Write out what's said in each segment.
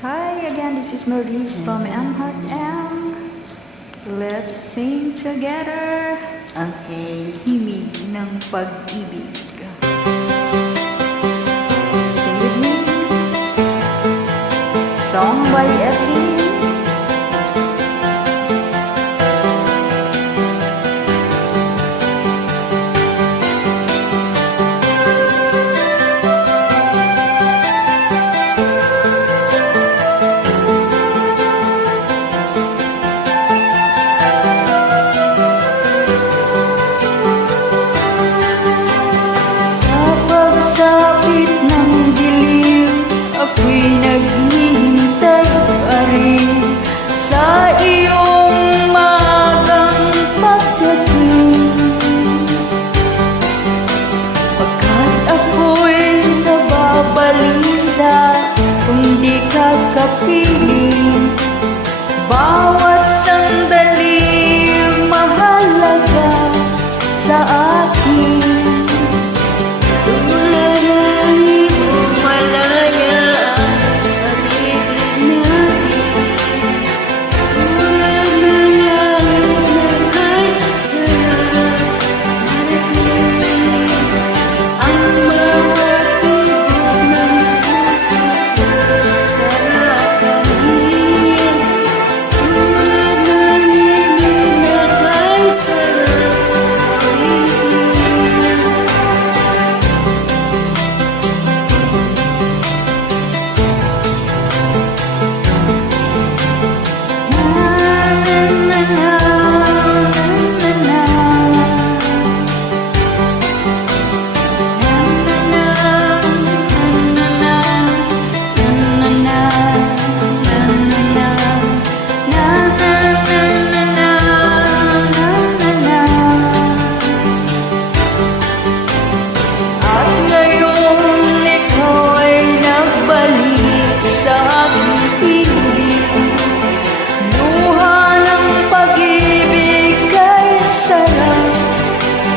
Hi again, this is Merlis from Amhart M. Let's sing together. Okay. Himig ng pag-ibig. Sing with me. Song by Essie.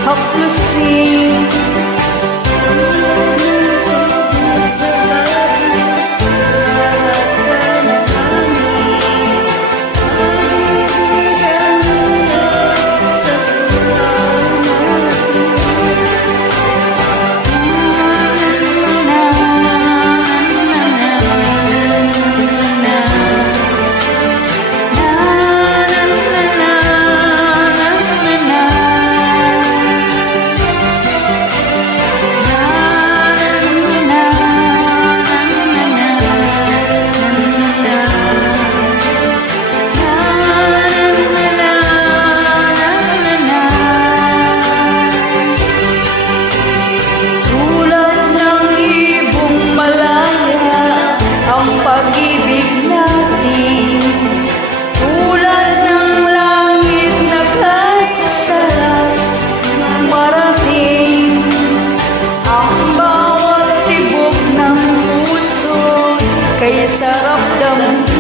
helpless. sarap ng